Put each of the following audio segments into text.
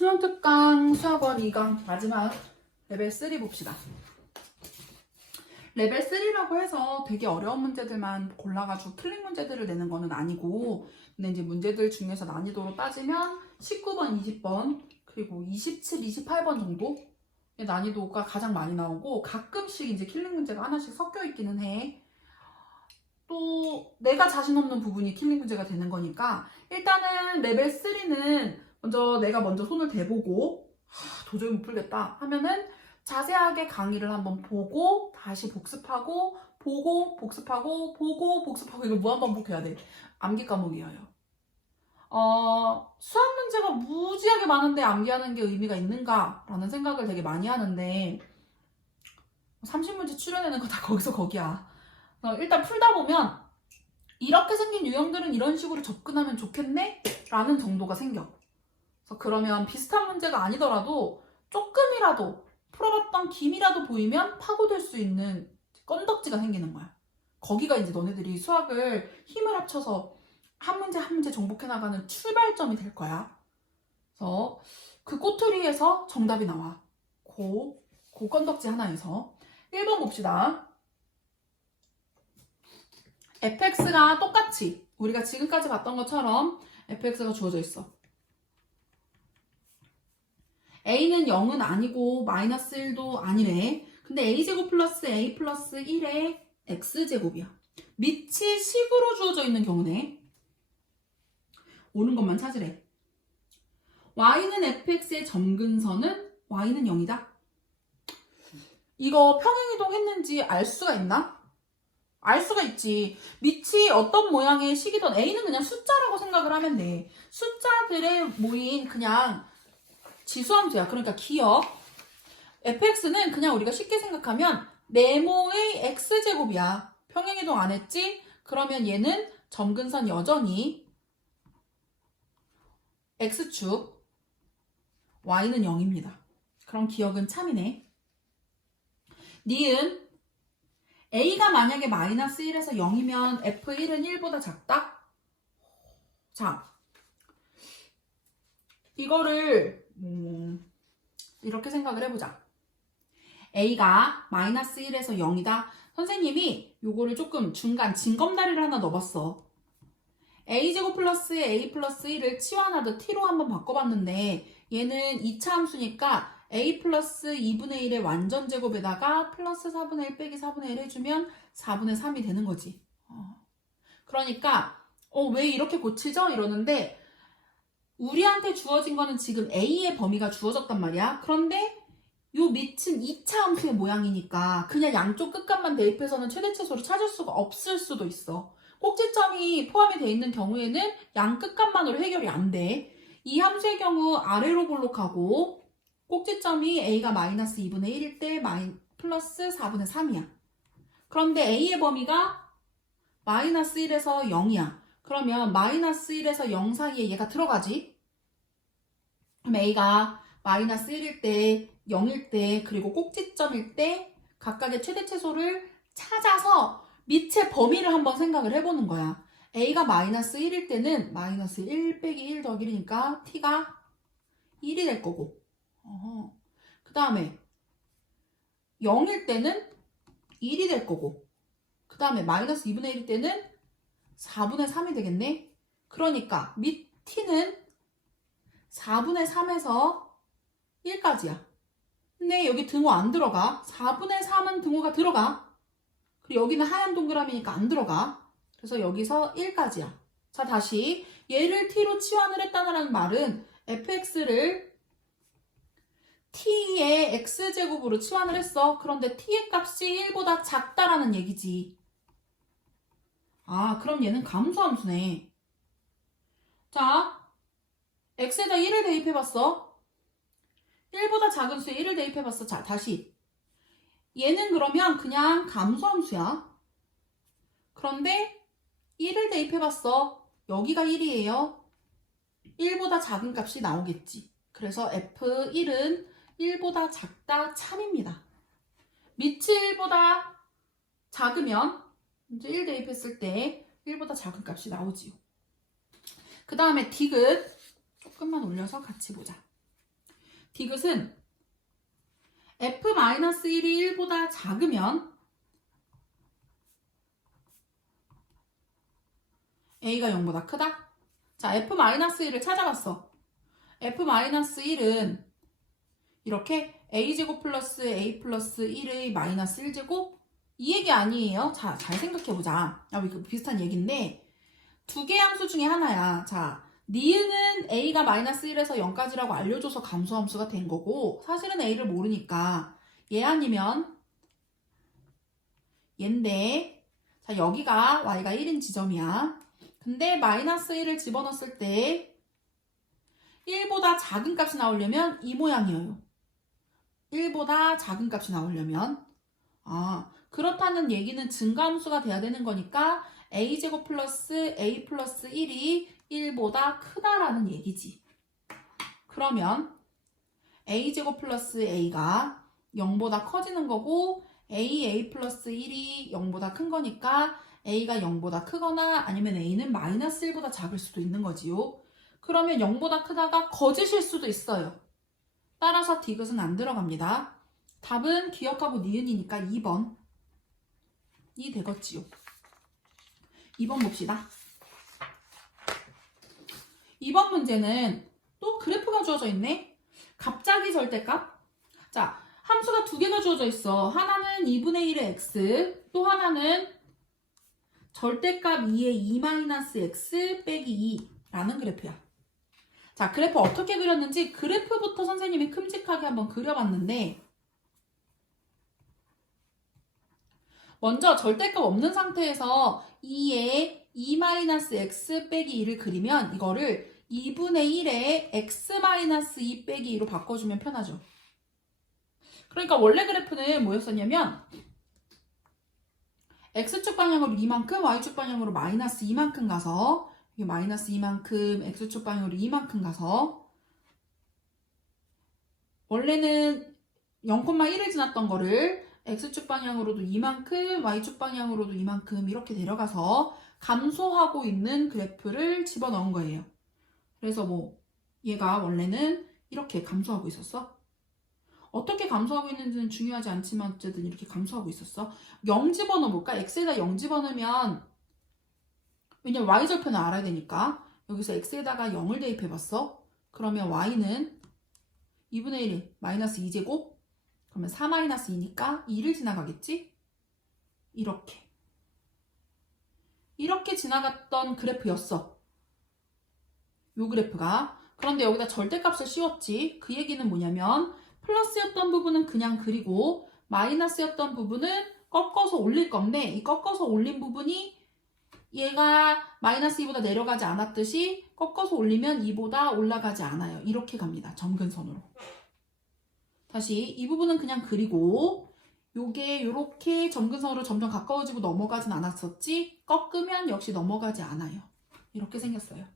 수능특강 수학원 2강 마지막 레벨 3 봅시다. 레벨 3라고 해서 되게 어려운 문제들만 골라가지고 틀린 문제들을 내는 거는 아니고, 근데 이제 문제들 중에서 난이도로 따지면 19번, 20번, 그리고 27, 28번 정도 난이도가 가장 많이 나오고, 가끔씩 이제 킬링 문제가 하나씩 섞여 있기는 해. 또 내가 자신 없는 부분이 킬링 문제가 되는 거니까 일단은 레벨 3는 내가 먼저 손을 대보고 도저히 못 풀겠다 하면은 자세하게 강의를 한번 보고 다시 복습하고 보고 복습하고 보고 복습하고, 이거 무한반복해야 돼. 암기 과목이에요. 수학 문제가 무지하게 많은데 암기하는 게 의미가 있는가 라는 생각을 되게 많이 하는데, 30문제 출연하는 거 다 거기서 거기야. 일단 풀다 보면 이렇게 생긴 유형들은 이런 식으로 접근하면 좋겠네? 라는 정도가 생겨. 그래서 그러면 비슷한 문제가 아니더라도 조금이라도 풀어봤던 김이라도 보이면 파고들 수 있는 건덕지가 생기는 거야. 거기가 이제 너네들이 수학을 힘을 합쳐서 한 문제 한 문제 정복해 나가는 출발점이 될 거야. 그래서 그 꼬투리에서 정답이 나와. 그 건덕지 하나에서 1번 봅시다. fx가 똑같이 우리가 지금까지 봤던 것처럼 fx가 주어져 있어. a는 0은 아니고 마이너스 1도 아니래. 근데 a제곱 플러스 a 플러스 1의 x제곱이야. 밑이 식으로 주어져 있는 경우네. 오는 것만 찾으래. y는 fx의 점근선은 y는 0이다. 이거 평행이동 했는지 알 수가 있나? 알 수가 있지. 밑이 어떤 모양의 식이든 a는 그냥 숫자라고 생각을 하면 돼. 숫자들의 모인 그냥 지수함수야. 그러니까 기억. fx는 그냥 우리가 쉽게 생각하면 네모의 x제곱이야. 평행이동 안 했지? 그러면 얘는 점근선 여전히 x축, y는 0입니다. 그럼 기억은 참이네. 니은 a가 만약에 마이너스 1에서 0이면 f1은 1보다 작다? 자, 이거를 이렇게 생각을 해보자. a가 마이너스 1에서 0이다. 선생님이 요거를 조금 중간 징검다리를 하나 넣어봤어. a제곱 플러스 a 플러스 1을 치환하듯 t로 한번 바꿔봤는데, 얘는 2차 함수니까 a 플러스 2분의 1의 완전 제곱에다가 플러스 4분의 1 빼기 4분의 1 해주면 4분의 3이 되는 거지. 그러니까 왜 이렇게 고치죠? 이러는데, 우리한테 주어진 거는 지금 a의 범위가 주어졌단 말이야. 그런데 요 밑은 2차 함수의 모양이니까 그냥 양쪽 끝값만 대입해서는 최대치수를 찾을 수가 없을 수도 있어. 꼭지점이 포함이 되어 있는 경우에는 양 끝값만으로 해결이 안 돼. 이 함수의 경우 아래로 볼록하고 꼭지점이 a가 마이너스 2분의 1일 때 플러스 4분의 3이야. 그런데 a의 범위가 마이너스 1에서 0이야. 그러면 마이너스 1에서 0 사이에 얘가 들어가지. 그럼 a가 마이너스 1일 때, 0일 때, 그리고 꼭지점일 때 각각의 최대치수를 찾아서 밑의 범위를 한번 생각을 해보는 거야. a가 마이너스 1일 때는 마이너스 1 빼기 1 더하기 1이니까 t가 1이 될 거고, 그 다음에 0일 때는 1이 될 거고, 그 다음에 마이너스 2분의 1일 때는 4분의 3이 되겠네. 그러니까 밑 t는 4분의 3에서 1까지야. 근데 여기 등호 안 들어가. 4분의 3은 등호가 들어가. 그리고 여기는 하얀 동그라미니까 안 들어가. 그래서 여기서 1까지야. 자, 다시 얘를 t로 치환을 했다는 말은 fx를 t의 x제곱으로 치환을 했어. 그런데 t의 값이 1보다 작다라는 얘기지. 그럼 얘는 감소함수네. 자, x에다 1을 대입해봤어. 1보다 작은 수에 1을 대입해봤어. 자, 다시. 얘는 그러면 그냥 감소함수야. 그런데 1을 대입해봤어. 여기가 1이에요. 1보다 작은 값이 나오겠지. 그래서 f1은 1보다 작다 참입니다. 밑이 1보다 작으면 이제 1 대입했을 때 1보다 작은 값이 나오지요. 그 다음에 디귿 조금만 올려서 같이 보자. 디귿은 f-1이 1보다 작으면 a가 0보다 크다? 자, f-1을 찾아봤어. f-1은 이렇게 a제곱 플러스 a 플러스 1의 마이너스 1제곱? 이 얘기 아니에요. 자, 잘 생각해보자. 이거 비슷한 얘기인데 두 개의 함수 중에 하나야. 자, 니은은 a가 마이너스 1에서 0까지라고 알려줘서 감소함수가 된 거고 사실은 a를 모르니까 얘 아니면 얘인데 자, 여기가 y가 1인 지점이야. 근데 마이너스 1을 집어넣었을 때 1보다 작은 값이 나오려면 이 모양이에요. 1보다 작은 값이 나오려면 그렇다는 얘기는 증가함수가 돼야 되는 거니까 a제곱 플러스 a 플러스 1이 1보다 크다라는 얘기지. 그러면 a제곱 플러스 a가 0보다 커지는 거고 a 플러스 1이 0보다 큰 거니까 a가 0보다 크거나 아니면 a는 마이너스 1보다 작을 수도 있는 거지요. 그러면 0보다 크다가 거짓일 수도 있어요. 따라서 디귿은 안 들어갑니다. 답은 기억하고 니은이니까 2번. 이 되겠지요. 2번 봅시다. 2번 문제는 또 그래프가 주어져 있네. 갑자기 절대값. 자, 함수가 두 개가 주어져 있어. 하나는 2분의 1의 x, 또 하나는 절대값 2의 2-x 빼기 2라는 그래프야. 자, 그래프 어떻게 그렸는지 그래프부터 선생님이 큼직하게 한번 그려봤는데 먼저 절대값 없는 상태에서 2의 2-x 빼기 2를 그리면 이거를 2분의 1의 x-2 빼기 2로 바꿔주면 편하죠. 그러니까 원래 그래프는 뭐였었냐면 x축 방향으로 이만큼, y축 방향으로 마이너스 이만큼 가서 이게 마이너스 이만큼, x축 방향으로 이만큼 가서 원래는 0,1을 지났던 거를 x축 방향으로도 이만큼, y축 방향으로도 이만큼 이렇게 내려가서 감소하고 있는 그래프를 집어넣은 거예요. 그래서 얘가 원래는 이렇게 감소하고 있었어. 어떻게 감소하고 있는지는 중요하지 않지만 어쨌든 이렇게 감소하고 있었어. 0 집어넣어볼까? x에다 0 집어넣으면 왜냐면 y절편을 알아야 되니까 여기서 x에다가 0을 대입해봤어. 그러면 y는 2분의 1이 마이너스 2제곱 그러면 4-2니까 2를 지나가겠지? 이렇게 지나갔던 그래프였어. 요 그래프가. 그런데 여기다 절대값을 씌웠지. 그 얘기는 뭐냐면 플러스였던 부분은 그냥 그리고 마이너스였던 부분은 꺾어서 올릴 건데 이 꺾어서 올린 부분이 얘가 마이너스 2보다 내려가지 않았듯이 꺾어서 올리면 2보다 올라가지 않아요. 이렇게 갑니다. 점근선으로. 다시 이 부분은 그냥 그리고 요게 요렇게 점근선으로 점점 가까워지고 넘어가진 않았었지 꺾으면 역시 넘어가지 않아요. 이렇게 생겼어요.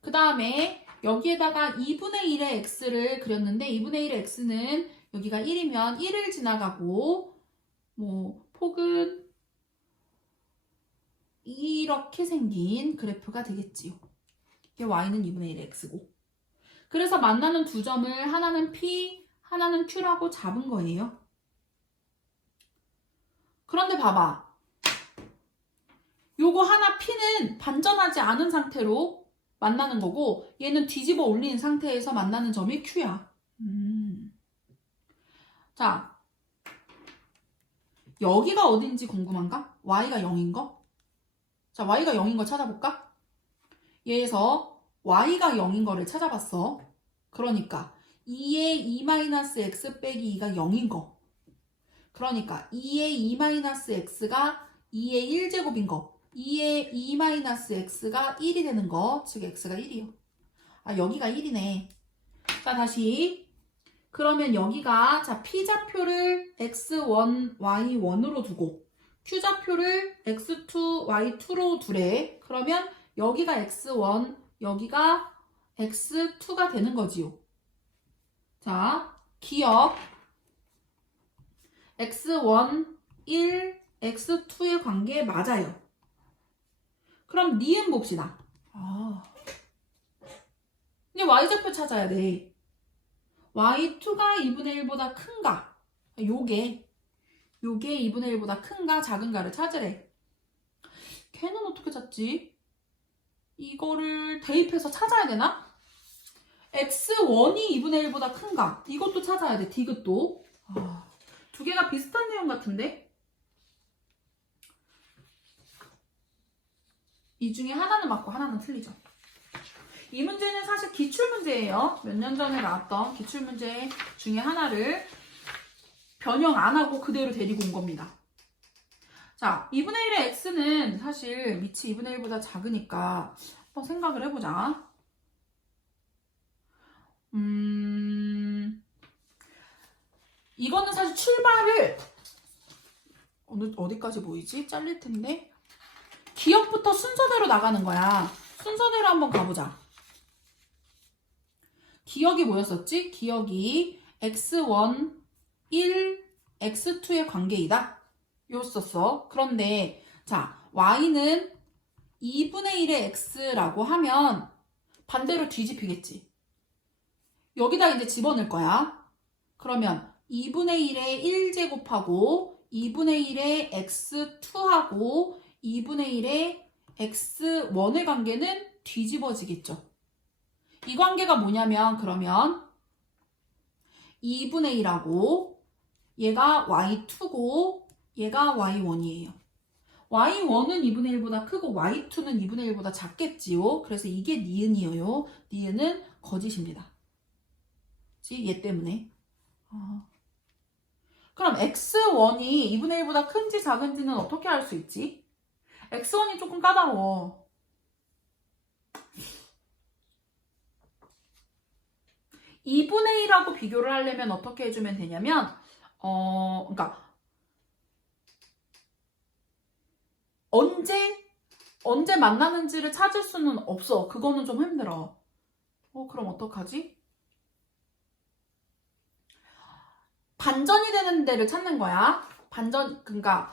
그 다음에 여기에다가 2분의 1의 x를 그렸는데 2분의 1의 x는 여기가 1이면 1을 지나가고 폭은 이렇게 생긴 그래프가 되겠지요. 이게 y는 2분의 1의 x고. 그래서 만나는 두 점을 하나는 p, 하나는 q라고 잡은 거예요. 그런데 봐봐. 요거 하나 p는 반전하지 않은 상태로 만나는 거고 얘는 뒤집어 올린 상태에서 만나는 점이 q야. 자, 여기가 어딘지 궁금한가? y가 0인 거? 자, y가 0인 거 찾아볼까? 얘에서 y가 0인 거를 찾아봤어. 그러니까 2의 2-x 빼기 2가 0인 거. 그러니까 2의 2-x가 2의 1제곱인 거. 2의 2-x가 1이 되는 거. 즉 x가 1이요. 여기가 1이네. 자, 다시. 그러면 여기가 자 p좌표를 x1, y1으로 두고 q좌표를 x2, y2로 두래. 그러면 여기가 x1, 여기가 x2가 되는 거지요. 자, 기억. x1, 1, x2의 관계 맞아요. 그럼 니은 봅시다. 이제 y좌표 찾아야 돼. y2가 2분의 1보다 큰가? 요게 2분의 1보다 큰가 작은가를 찾으래. 걔는 어떻게 찾지? 이거를 대입해서 찾아야 되나? x1이 2분의 1보다 큰가? 이것도 찾아야 돼. 디귿도. 두 개가 비슷한 내용 같은데? 이 중에 하나는 맞고 하나는 틀리죠. 이 문제는 사실 기출문제예요. 몇 년 전에 나왔던 기출문제 중에 하나를 변형 안 하고 그대로 데리고 온 겁니다. 자, 2분의 1의 x는 사실 밑이 2분의 1보다 작으니까 한번 생각을 해보자. 이거는 사실 출발을 어디까지 보이지? 잘릴 텐데. 기억부터 순서대로 나가는 거야. 순서대로 한번 가보자. 기억이 뭐였었지? 기억이 x1, 1, x2의 관계이다. 요었었어. 그런데 자, y는 2분의 1의 x라고 하면 반대로 뒤집히겠지. 여기다 이제 집어넣을 거야. 그러면 2분의 1의 1제곱하고 2분의 1의 x2하고 2분의 1의 x1의 관계는 뒤집어지겠죠. 이 관계가 뭐냐면 그러면 2분의 1하고 얘가 y2고 얘가 y1이에요. y1은 2분의 1보다 크고 y2는 2분의 1보다 작겠지요. 그래서 이게 니은이에요. 니은은 거짓입니다. 얘 때문에. 그럼 x1이 2분의 1보다 큰지 작은지는 어떻게 알 수 있지? x1이 조금 까다로워. 2분의 1하고 비교를 하려면 어떻게 해주면 되냐면 그러니까 언제 만나는지를 찾을 수는 없어. 그거는 좀 힘들어. 그럼 어떡하지? 반전이 되는 데를 찾는 거야. 그러니까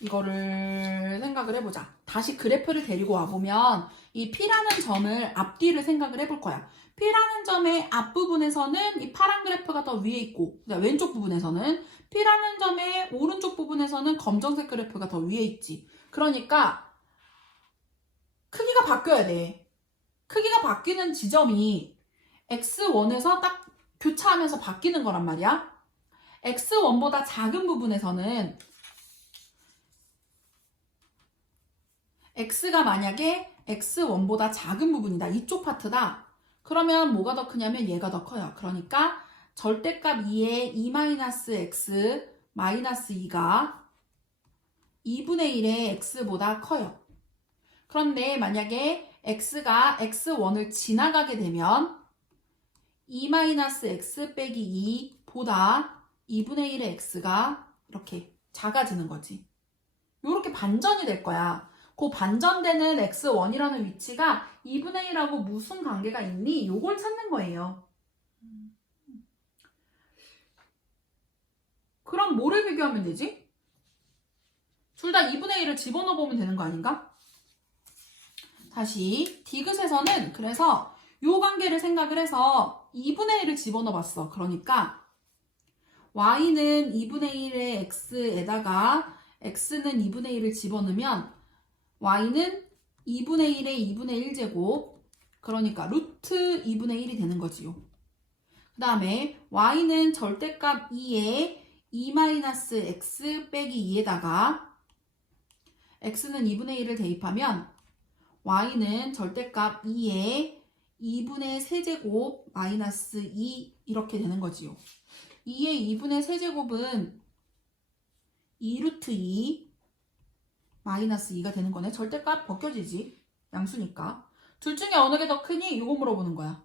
이거를 생각을 해보자. 다시 그래프를 데리고 와보면 이 P라는 점을 앞뒤를 생각을 해볼 거야. P라는 점의 앞부분에서는 이 파란 그래프가 더 위에 있고 왼쪽 부분에서는 P라는 점의 오른쪽 부분에서는 검정색 그래프가 더 위에 있지. 그러니까 크기가 바뀌어야 돼. 크기가 바뀌는 지점이 x1에서 딱 교차하면서 바뀌는 거란 말이야. x1보다 작은 부분에서는 x가 만약에 x1보다 작은 부분이다. 이쪽 파트다. 그러면 뭐가 더 크냐면 얘가 더 커요. 그러니까 절대값 2의 2-x 마이너스 2가 2분의 1의 x보다 커요. 그런데 만약에 x가 x1을 지나가게 되면 2-x 빼기 2보다 2분의 1의 x가 이렇게 작아지는 거지. 이렇게 반전이 될 거야. 그 반전되는 x1이라는 위치가 2분의 1하고 무슨 관계가 있니? 요걸 찾는 거예요. 그럼 뭐를 비교하면 되지? 둘 다 2분의 1을 집어넣어 보면 되는 거 아닌가? 다시 디귿에서는 그래서 요 관계를 생각을 해서 2분의 1을 집어넣어 봤어. 그러니까 y는 2분의 1의 x에다가 x는 2분의 1을 집어넣으면 y는 2분의 1의 2분의 1제곱 그러니까 루트 2분의 1이 되는 거지요. 그 다음에 y는 절대값 2에 2-x 빼기 2에다가 x는 2분의 1을 대입하면 y는 절대값 2에 2분의 세제곱 마이너스 2 이렇게 되는 거지요. 2의 2분의 세제곱은 2루트 2 마이너스 2가 되는 거네. 절대값 벗겨지지. 양수니까. 둘 중에 어느 게 더 크니? 이거 물어보는 거야.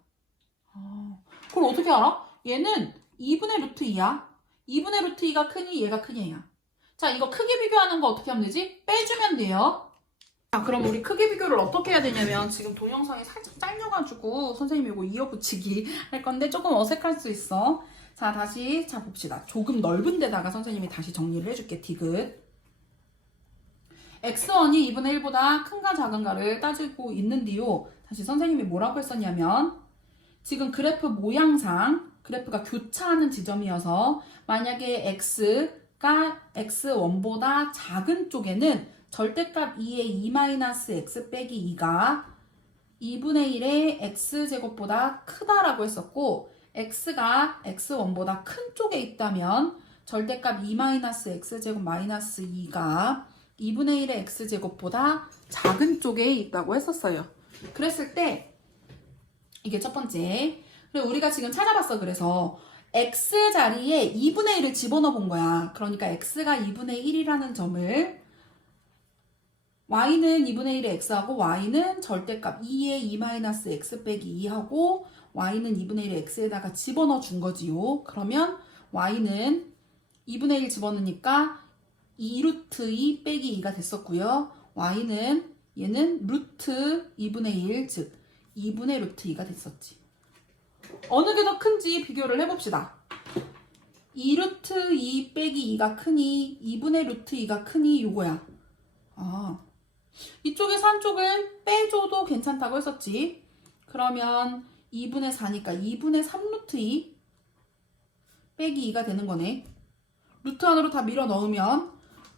그걸 어떻게 알아? 얘는 2분의 루트 2야. 2분의 루트 2가 크니 얘가 크니 얘야. 자, 이거 크기 비교하는 거 어떻게 하면 되지? 빼주면 돼요. 자, 그럼 우리 크기 비교를 어떻게 해야 되냐면 지금 동영상이 살짝 잘려가지고 선생님이 이거 이어붙이기 할 건데 조금 어색할 수 있어. 자, 다시 봅시다. 조금 넓은 데다가 선생님이 다시 정리를 해줄게. 디귿. x1이 2분의 1보다 큰가 작은가를 따지고 있는데요. 다시 선생님이 뭐라고 했었냐면 지금 그래프 모양상 그래프가 교차하는 지점이어서 만약에 x가 x1보다 작은 쪽에는 절대값 2의 2-x 빼기 2가 2분의 1의 x제곱보다 크다라고 했었고 x가 x1보다 큰 쪽에 있다면 절대값 2-x제곱 마이너스 2가 2분의 1의 x제곱보다 작은 쪽에 있다고 했었어요. 그랬을 때 이게 첫 번째. 그리고 우리가 지금 찾아봤어. 그래서 x 자리에 2분의 1을 집어넣어 본 거야. 그러니까 x가 2분의 1이라는 점을 y는 2분의 1의 x하고 y는 절대값 2의 2-x 빼기 2하고 y는 2분의 1의 x에다가 집어넣어 준 거지요. 그러면 y는 2분의 1 집어넣으니까 2루트 2 빼기 2가 됐었고요. y는 얘는 루트 2분의 1, 즉 2분의 루트 2가 됐었지. 어느 게 더 큰지 비교를 해봅시다. 2루트 2 빼기 2가 크니 2분의 루트 2가 크니 요거야. 이쪽에서 한쪽을 빼줘도 괜찮다고 했었지. 그러면 2분의 4니까 2분의 3루트 2 빼기 2가 되는 거네. 루트 안으로 다 밀어 넣으면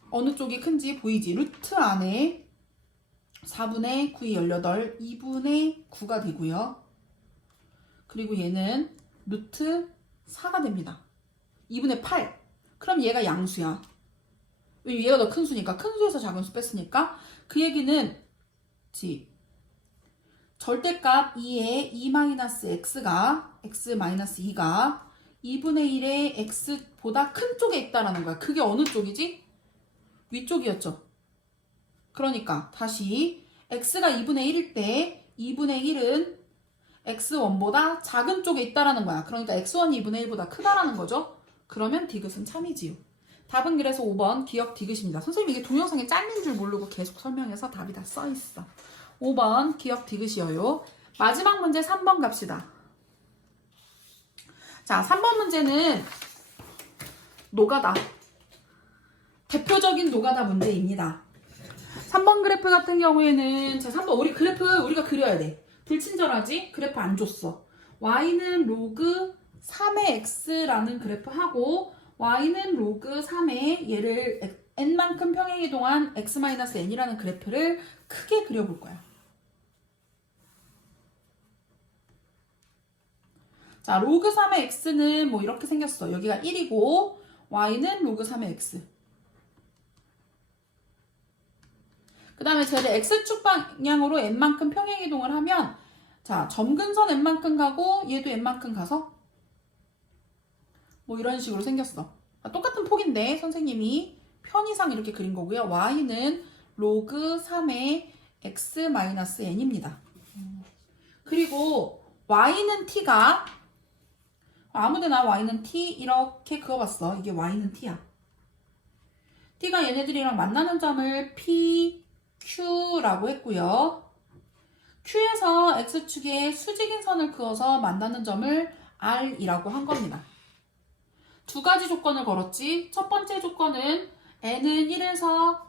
어느 쪽이 큰지 보이지. 루트 안에 4분의 9이 18, 2분의 9가 되고요. 그리고 얘는 루트 4가 됩니다. 2분의 8. 그럼 얘가 양수야. 왜 얘가 더 큰 수니까. 큰 수에서 작은 수 뺐으니까. 그 얘기는 절대값 2의 2-x가 x-2가 2분의 1의 x보다 큰 쪽에 있다라는 거야. 그게 어느 쪽이지? 위쪽이었죠. 그러니까 다시 x가 2분의 1일 때 2분의 1은 x1보다 작은 쪽에 있다라는 거야. 그러니까 x1이 2분의 1보다 크다라는 거죠. 그러면 디귿은 참이지요. 답은 그래서 5번 기억 디귿입니다. 선생님 이게 동영상에 잘린 줄 모르고 계속 설명해서 답이 다 써있어. 5번 기억 디귿이어요. 마지막 문제 3번 갑시다. 자, 3번 문제는 노가다. 대표적인 노가다 문제입니다. 3번 그래프 같은 경우에는 자 3번 우리 그래프 우리가 그려야 돼. 불친절하지? 그래프 안 줬어. y는 로그 3의 x라는 그래프 하고 y는 로그 3의 얘를 n만큼 평행이동한 x-n이라는 그래프를 크게 그려볼 거야. 자, 로그 3의 x는 뭐 이렇게 생겼어. 여기가 1이고 y는 로그 3의 x. 그 다음에 쟤를 x축 방향으로 n만큼 평행이동을 하면 자, 점근선 n만큼 가고 얘도 n만큼 가서 뭐 이런 식으로 생겼어. 똑같은 폭인데 선생님이 편의상 이렇게 그린 거고요. y는 로그 3의 x-n입니다. 그리고 y는 t가 아무데나 y는 t 이렇게 그어봤어. 이게 y는 t야. t가 얘네들이랑 만나는 점을 p, q라고 했고요. q에서 x축에 수직인 선을 그어서 만나는 점을 r이라고 한 겁니다. 두 가지 조건을 걸었지. 첫 번째 조건은 n은 1에서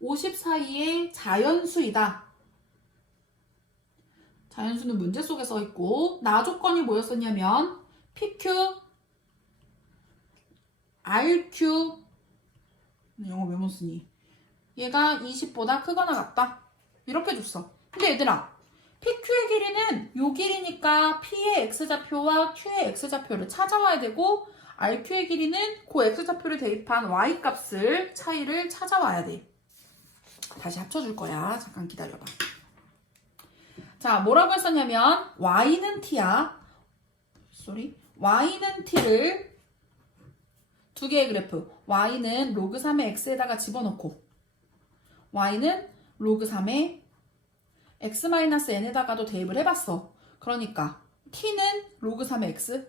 50 사이의 자연수이다. 자연수는 문제 속에 써 있고 나 조건이 뭐였었냐면 PQ, RQ 영어 왜 못 쓰니? 얘가 20보다 크거나 같다. 이렇게 줬어. 근데 얘들아 PQ의 길이는 요 길이니까 P의 X좌표와 Q의 X좌표를 찾아와야 되고 RQ의 길이는 그 X좌표를 대입한 Y값을 차이를 찾아와야 돼. 다시 합쳐줄 거야. 잠깐 기다려봐. 자, 뭐라고 했었냐면 Y는 T야. Y는 T를 두 개의 그래프 Y는 로그 3의 X에다가 집어넣고 Y는 로그 3의 X-n에다가도 대입을 해봤어. 그러니까 T는 로그 3의 X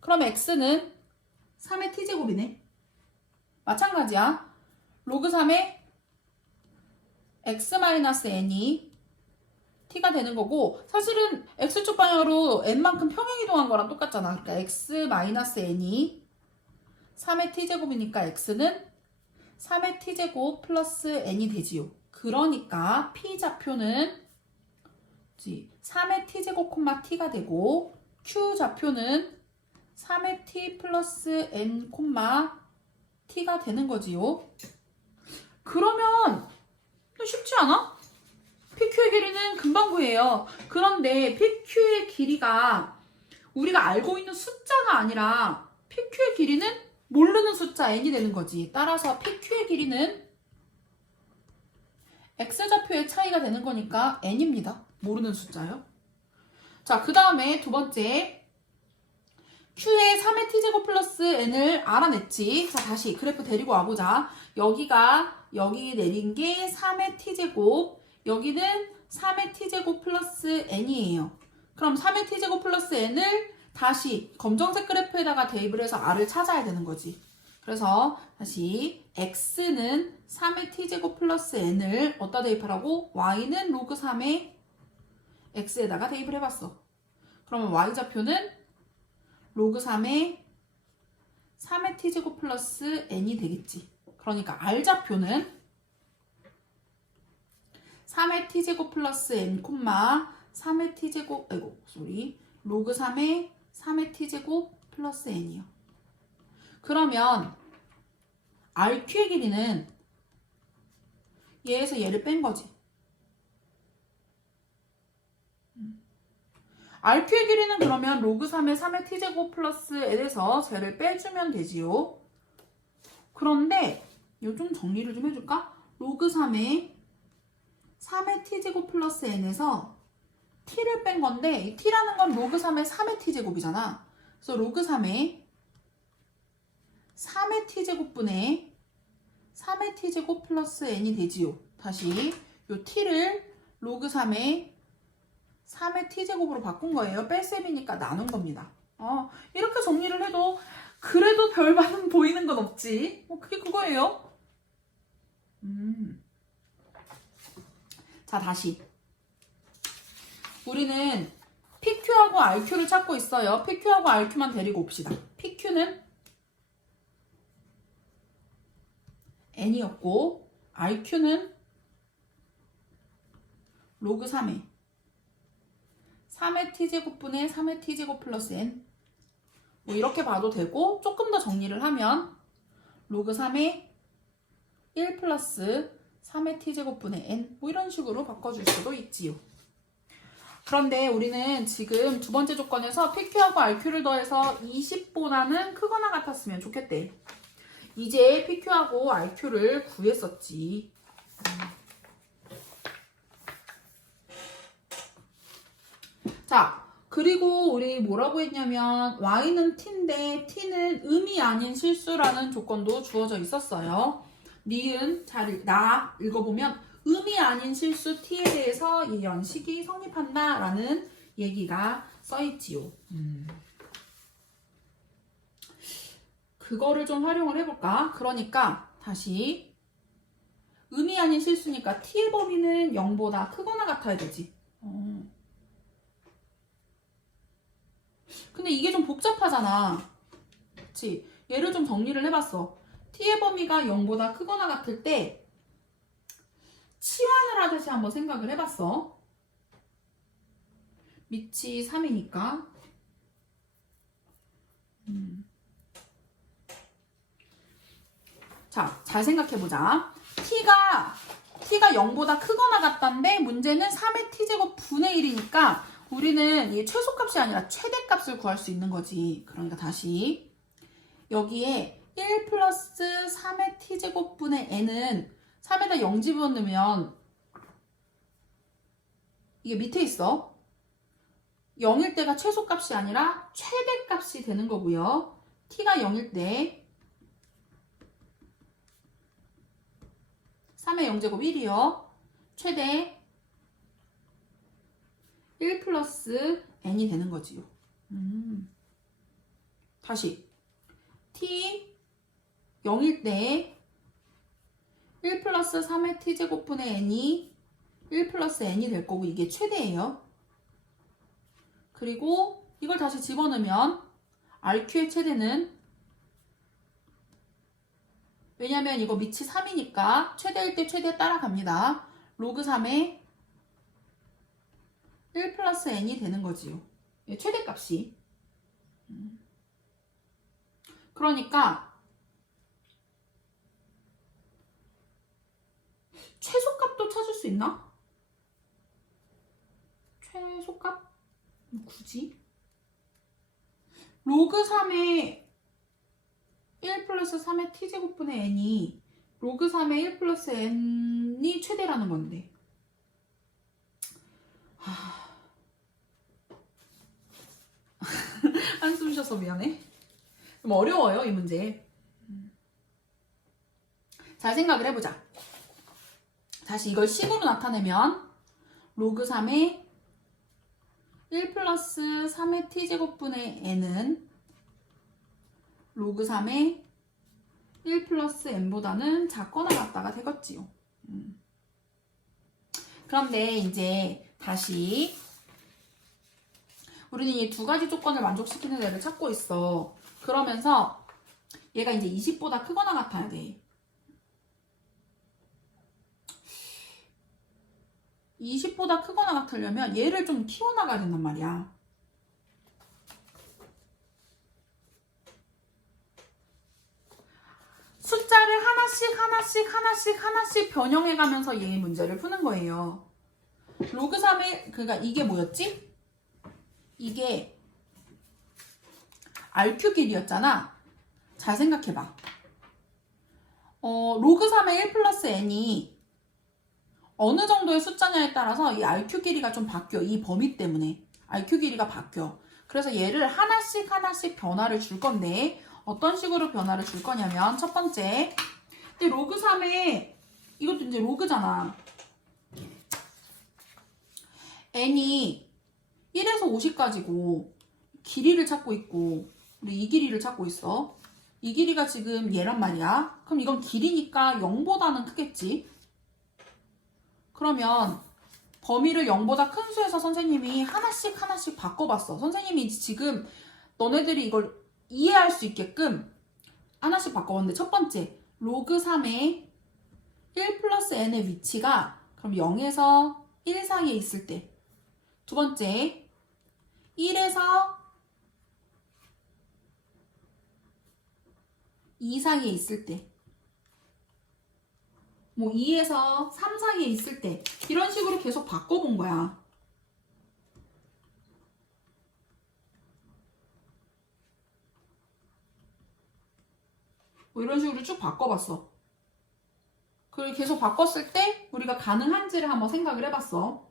그럼 X는 3의 T제곱이네. 마찬가지야. 로그 3의 X-n이 T가 되는 거고 사실은 X축 방향으로 n만큼 평행이동한 거랑 똑같잖아. 그러니까 X-n이 3의 T제곱이니까 X는 3의 T제곱 플러스 n이 되지요. 그러니까 P좌표는 3의 T제곱, T가 되고 Q 좌표는 3의 t 플러스 n, t가 되는 거지요. 그러면 쉽지 않아? PQ의 길이는 금방 구해요. 그런데 PQ의 길이가 우리가 알고 있는 숫자가 아니라 PQ의 길이는 모르는 숫자 n이 되는 거지. 따라서 PQ의 길이는 x좌표의 차이가 되는 거니까 n입니다. 모르는 숫자요. 자, 그 다음에 두 번째 Q의 3의 t제곱 플러스 n을 알아냈지. 자, 다시 그래프 데리고 와보자. 여기 내린 게 3의 t제곱, 여기는 3의 t제곱 플러스 n이에요. 그럼 3의 t제곱 플러스 n을 다시 검정색 그래프에다가 대입을 해서 r을 찾아야 되는 거지. 그래서 다시 x는 3의 t제곱 플러스 n을 어디다 대입하라고? y는 로그 3의 x에다가 대입을 해봤어. 그러면 y좌표는 로그 3의 t제곱 플러스 n이 되겠지. 그러니까 r좌표는 3의 t제곱 플러스 n, 3의 t제곱, 로그 3의 t제곱 플러스 n이요. 그러면 RQ의 길이는 얘에서 얘를 뺀 거지. RQ의 길이는 그러면 로그 3의 t제곱 플러스 n에서 쟤를 빼주면 되지요. 그런데 이거 좀 정리를 좀 해줄까? 로그 3의 t제곱 플러스 n에서 t를 뺀 건데 이 t라는 건 로그 3의 t제곱이잖아. 그래서 로그 3의 t제곱분의 3의 t제곱 플러스 n이 되지요. 다시 요 t를 로그 3의 t제곱으로 바꾼 거예요. 뺄셈이니까 나눈 겁니다. 이렇게 정리를 해도 그래도 별반응 보이는 건 없지. 그게 그거예요. 자, 다시 우리는 PQ하고 RQ를 찾고 있어요. PQ하고 RQ만 데리고 옵시다. PQ는 n이었고 RQ는 로그 3의 t제곱분의 3의 t제곱 플러스 n. 뭐 이렇게 봐도 되고 조금 더 정리를 하면 로그 3의 1 플러스 3의 t제곱분의 n 뭐 이런 식으로 바꿔줄 수도 있지요. 그런데 우리는 지금 두 번째 조건에서 PQ하고 RQ를 더해서 20보다는 크거나 같았으면 좋겠대. 이제 PQ하고 RQ를 구했었지. 자, 그리고 우리 뭐라고 했냐면 y는 t인데 t는 음이 아닌 실수라는 조건도 주어져 있었어요. 니은 잘 읽어보면 음이 아닌 실수 t에 대해서 이 연식이 성립한다 라는 얘기가 써있지요. 그거를 좀 활용을 해볼까? 그러니까 다시 음이 아닌 실수니까 t의 범위는 0보다 크거나 같아야 되지. 근데 이게 좀 복잡하잖아. 그치? 얘를 좀 정리를 해봤어. t의 범위가 0보다 크거나 같을 때 치환을 하듯이 한번 생각을 해봤어. 밑이 3이니까 자, 잘 생각해보자. t가 0보다 크거나 같다는데 문제는 3의 t제곱 분의 1이니까 우리는 이 최소값이 아니라 최대값을 구할 수 있는 거지. 그러니까 다시 여기에 1 플러스 3의 t제곱 분의 n은 3에다 0 집어넣으면 이게 밑에 있어. 0일 때가 최소값이 아니라 최대값이 되는 거고요. t가 0일 때 3의 0제곱 1이요. 최대 1 플러스 n이 되는 거지요. 다시 t 0일 때 1 플러스 3의 t제곱분의 n이 1 플러스 n이 될 거고 이게 최대예요. 그리고 이걸 다시 집어넣으면 RQ의 최대는 왜냐면 이거 밑이 3이니까 최대일 때 최대 따라갑니다. 로그 3의 1 플러스 n이 되는 거지요. 최대값이. 그러니까 최소값도 찾을 수 있나? 최소값? 굳이? 로그 3의 1 플러스 3의 t제곱분의 n이 로그 3의 1 플러스 n이 최대라는 건데. 한숨 쉬어서 미안해. 좀 어려워요, 이 문제. 잘 생각을 해보자. 다시 이걸 식으로 나타내면 로그 3의 1 플러스 3의 t제곱분의 n은 로그 3의 1 플러스 n보다는 작거나 같다가 되겠지요. 그런데 이제 다시 우리는 이 두 가지 조건을 만족시키는 애를 찾고 있어. 그러면서 얘가 이제 20보다 크거나 같아야 돼. 20보다 크거나 같으려면 얘를 좀 키워나가야 된단 말이야. 숫자를 하나씩 변형해가면서 얘의 문제를 푸는 거예요. 로그 3의 그러니까 이게 뭐였지? 이게 RQ 길이였잖아. 잘 생각해봐. 로그 3의 1 플러스 n이 어느 정도의 숫자냐에 따라서 이 RQ 길이가 좀 바뀌어. 이 범위 때문에 RQ 길이가 바뀌어. 그래서 얘를 하나씩 변화를 줄 건데 어떤 식으로 변화를 줄 거냐면 첫 번째, 근데 로그 3의 이것도 이제 로그잖아. n이 1에서 50까지고 길이를 찾고 있고 우리 이 길이를 찾고 있어. 이 길이가 지금 얘란 말이야. 그럼 이건 길이니까 0보다는 크겠지. 그러면 범위를 0보다 큰 수에서 선생님이 하나씩 바꿔봤어. 선생님이 지금 너네들이 이걸 이해할 수 있게끔 하나씩 바꿔봤는데 첫 번째, 로그 3의 1 플러스 n의 위치가 그럼 0에서 1 사이에 있을 때, 두 번째, 1에서 2 사이에 있을 때, 뭐 2에서 3 사이에 있을 때 이런 식으로 계속 바꿔본 거야. 뭐 이런 식으로 쭉 바꿔봤어. 그걸 계속 바꿨을 때 우리가 가능한지를 한번 생각을 해봤어.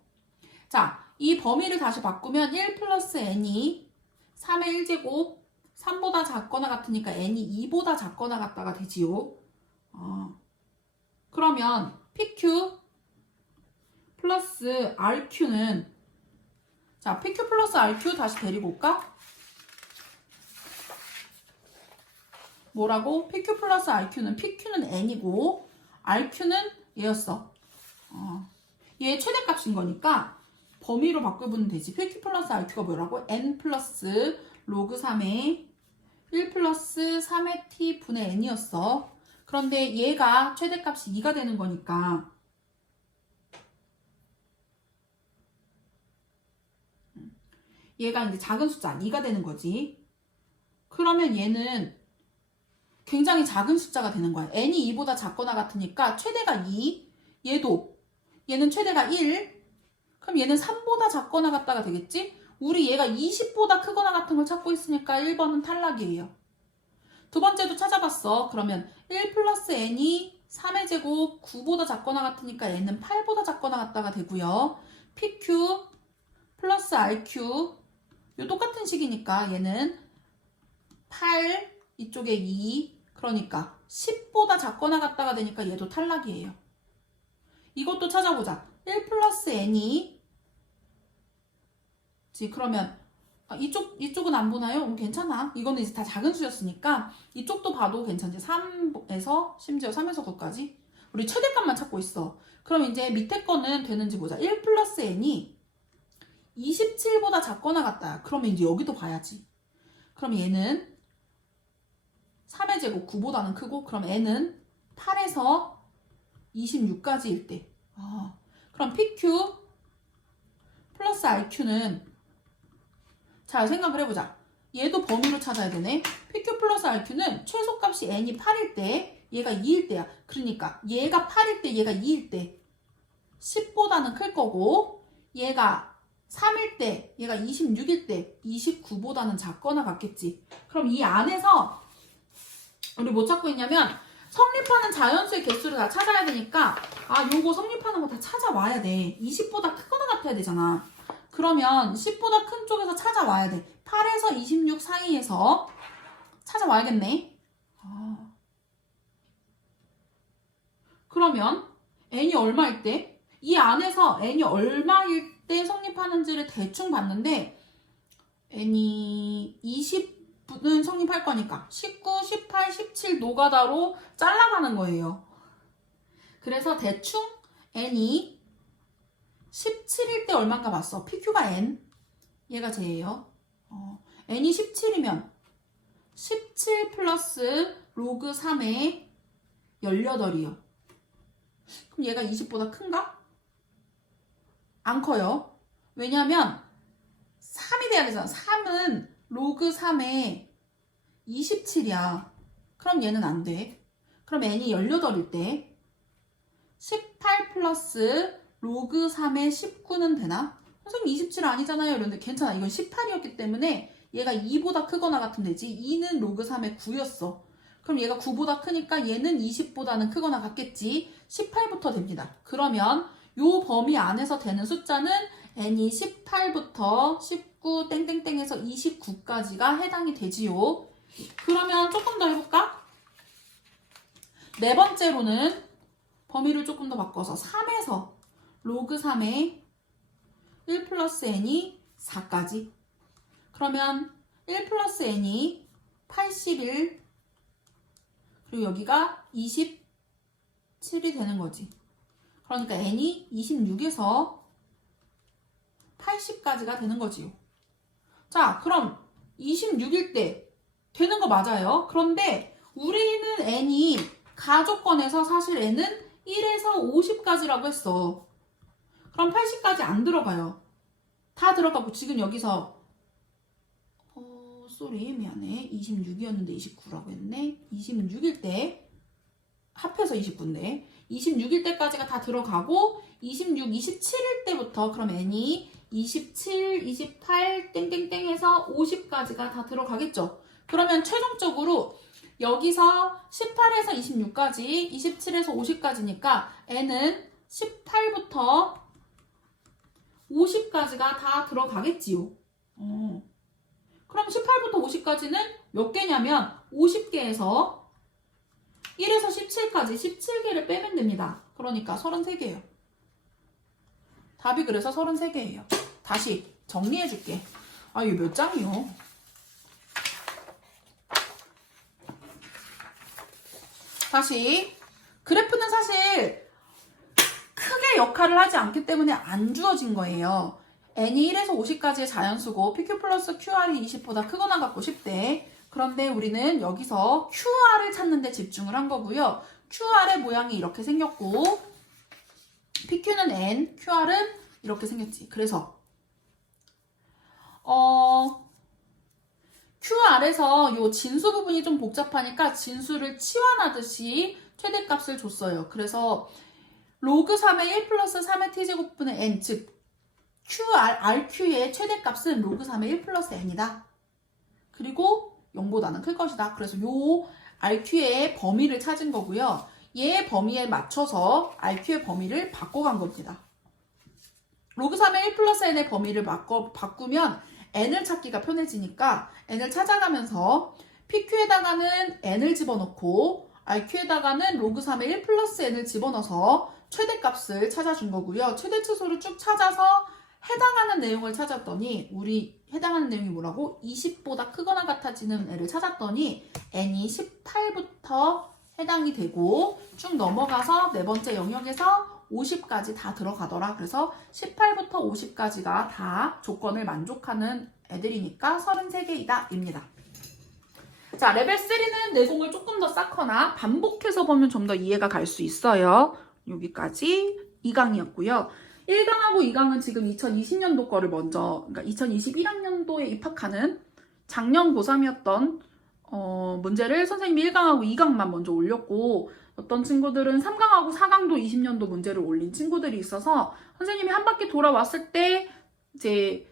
자, 이 범위를 다시 바꾸면 1 플러스 n이 3의 1제곱 3보다 작거나 같으니까 n이 2보다 작거나 같다가 되지요. 그러면 PQ 플러스 RQ는, 자, PQ 플러스 RQ 다시 데리고 올까? 뭐라고? PQ 플러스 RQ는, PQ는 n이고 RQ는 얘였어. 얘의 최대값인 거니까 범위로 바꿔보면 되지. PQ 플러스 RQ가 뭐라고? n 플러스 로그 3의 1 플러스 3의 t 분의 n이었어. 그런데 얘가 최대값이 2가 되는 거니까 얘가 이제 작은 숫자 2가 되는 거지. 그러면 얘는 굉장히 작은 숫자가 되는 거야. n이 2보다 작거나 같으니까 최대가 2, 얘는 최대가 1, 그럼 얘는 3보다 작거나 같다가 되겠지? 우리 얘가 20보다 크거나 같은 걸 찾고 있으니까 1번은 탈락이에요. 두 번째도 찾아봤어. 그러면 1 플러스 n이 3의 제곱 9보다 작거나 같으니까 n은 8보다 작거나 같다가 되고요. PQ 플러스 RQ 요 똑같은 식이니까 얘는 8, 이쪽에 2, 그러니까 10보다 작거나 같다가 되니까 얘도 탈락이에요. 이것도 찾아보자. 1 플러스 n이 그러면 이쪽은 안 보나요? 괜찮아. 이거는 이제 다 작은 수였으니까 이쪽도 봐도 괜찮지. 3에서 심지어 3에서 9까지 우리 최대값만 찾고 있어. 그럼 이제 밑에 거는 되는지 보자. 1 플러스 n이 27보다 작거나 같다. 그러면 이제 여기도 봐야지. 그럼 얘는 3의 제곱 9보다는 크고, 그럼 n은 8에서 26까지일 때. 그럼 PQ 플러스 RQ는, 자, 생각을 해보자. 얘도 범위로 찾아야 되네. PQ 플러스 RQ는 최소값이 n이 8일 때 얘가 2일 때야. 그러니까 얘가 8일 때 얘가 2일 때 10보다는 클 거고, 얘가 3일 때 얘가 26일 때 29보다는 작거나 같겠지. 그럼 이 안에서 우리 뭐 찾고 있냐면 성립하는 자연수의 개수를 다 찾아야 되니까, 요거 성립하는 거 다 찾아와야 돼. 20보다 크거나 같아야 되잖아. 그러면 10보다 큰 쪽에서 찾아와야 돼. 8에서 26 사이에서 찾아와야겠네. 그러면 n이 얼마일 때? 이 안에서 n이 얼마일 때 성립하는지를 대충 봤는데, n이 20은 성립할 거니까 19, 18, 17 노가다로 잘라가는 거예요. 그래서 대충 n이 17일 때 얼마인가 봤어. PQ가 n, 얘가 쟤예요. n이 17이면 17 플러스 로그 3의 18이요. 그럼 얘가 20보다 큰가? 안 커요. 왜냐면 3이 돼야 되잖아. 3은 로그 3의 27이야. 그럼 얘는 안 돼. 그럼 n이 18일 때 18 플러스 로그 3의 19는 되나? 선생님 27 아니잖아요. 이런데 괜찮아. 이건 18이었기 때문에 얘가 2보다 크거나 같으면 되지. 2는 로그 3의 9였어. 그럼 얘가 9보다 크니까 얘는 20보다는 크거나 같겠지. 18부터 됩니다. 그러면 요 범위 안에서 되는 숫자는 n이 18부터 19 땡땡땡에서 29까지가 해당이 되지요. 그러면 조금 더 해볼까? 네 번째로는 범위를 조금 더 바꿔서 3에서 로그 3의 1 플러스 n이 4까지. 그러면 1 플러스 n이 81, 그리고 여기가 27이 되는 거지. 그러니까 n이 26에서 80까지가 되는 거지요. 자, 그럼 26일 때 되는 거 맞아요. 그런데 우리는 n이 가조건에서 사실 n은 1에서 50까지라고 했어. 그럼 80까지 안 들어가요. 다 들어가고 지금 여기서 쏘리 미안해. 26이었는데 29라고 했네. 26일 때 합해서 29인데 26일 때까지가 다 들어가고 26, 27일 때부터 그럼 n이 27, 28 땡땡땡에서 50까지가 다 들어가겠죠. 그러면 최종적으로 여기서 18에서 26까지, 27에서 50까지니까 n은 18부터 50까지가 다 들어가겠지요. 그럼 18부터 50까지는 몇 개냐면 50개에서 1에서 17까지 17개를 빼면 됩니다. 그러니까 33개예요. 답이 그래서 33개예요. 다시 정리해줄게. 이게 몇 장이요? 다시 그래프는 사실 크게 역할을 하지 않기 때문에 안 주어진 거예요. n이 1에서 50까지의 자연수고 PQ 플러스 QR이 20보다 크거나 같고 싶대. 그런데 우리는 여기서 QR을 찾는 데 집중을 한 거고요. QR의 모양이 이렇게 생겼고 PQ는 N, QR은 이렇게 생겼지. 그래서 QR에서 이 진수 부분이 좀 복잡하니까 진수를 치환하듯이 최대값을 줬어요. 그래서 로그 3의 1 플러스 3의 t제곱분의 n, 즉 RQ의 최대값은 로그 3의 1 플러스 n이다. 그리고 0보다는 클 것이다. 그래서 요 RQ의 범위를 찾은 거고요. 얘의 범위에 맞춰서 RQ의 범위를 바꿔간 겁니다. 로그 3의 1 플러스 n의 범위를 바꾸면 n을 찾기가 편해지니까 n을 찾아가면서 PQ에다가는 n을 집어넣고 RQ에다가는 로그 3의 1 플러스 n을 집어넣어서 최대값을 찾아준 거고요. 최대치수를 쭉 찾아서 해당하는 내용을 찾았더니 우리 해당하는 내용이 뭐라고? 20보다 크거나 같아지는 애를 찾았더니 n이 18부터 해당이 되고 쭉 넘어가서 네 번째 영역에서 50까지 다 들어가더라. 그래서 18부터 50까지가 다 조건을 만족하는 애들이니까 33개이다 입니다. 자, 레벨 3는 내공을 조금 더 쌓거나 반복해서 보면 좀 더 이해가 갈 수 있어요. 여기까지 2강이었고요. 1강하고 2강은 지금 2020년도 거를 먼저, 그러니까 2021학년도에 입학하는 작년 고3이었던 문제를 선생님이 1강하고 2강만 먼저 올렸고, 어떤 친구들은 3강하고 4강도 20년도 문제를 올린 친구들이 있어서 선생님이 한 바퀴 돌아왔을 때 이제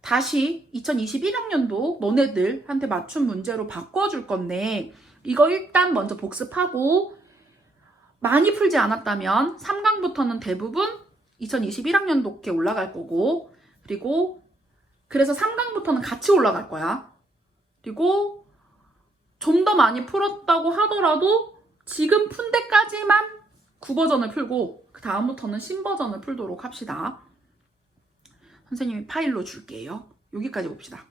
다시 2021학년도 너네들한테 맞춘 문제로 바꿔줄 건데, 이거 일단 먼저 복습하고 많이 풀지 않았다면 3강부터는 대부분 2021학년도께 올라갈 거고, 그리고 그래서 3강부터는 같이 올라갈 거야. 그리고 좀 더 많이 풀었다고 하더라도 지금 푼 데까지만 9버전을 풀고 그 다음부터는 신버전을 풀도록 합시다. 선생님이 파일로 줄게요. 여기까지 봅시다.